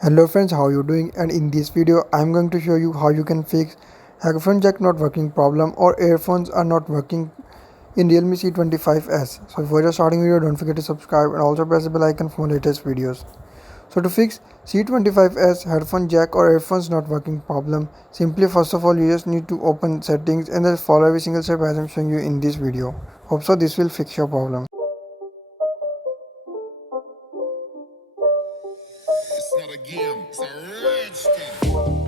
Hello friends, how you doing? And in this video I'm going to show you how you can fix headphone jack not working problem or earphones are not working in Realme C25s. So before just starting video, don't forget to subscribe and also press the bell icon for latest videos. So to fix C25s headphone jack or earphones not working problem, simply first of all you just need to open settings and then follow every single step as I'm showing you in this video. Hope so this will fix your problem. It's not a game, it's a rich thing.